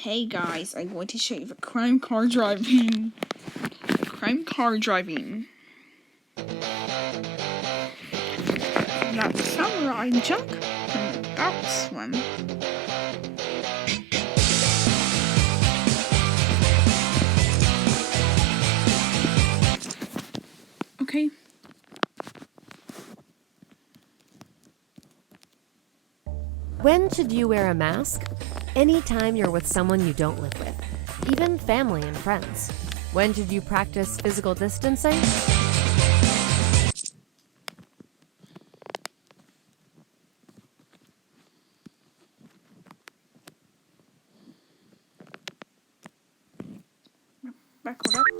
Hey guys, I'm going to show you the crime car driving. That's samurai jump from outswim. Okay. When should you wear a mask? Anytime you're with someone you don't live with, even family and friends. When should you practice physical distancing? Buckled up.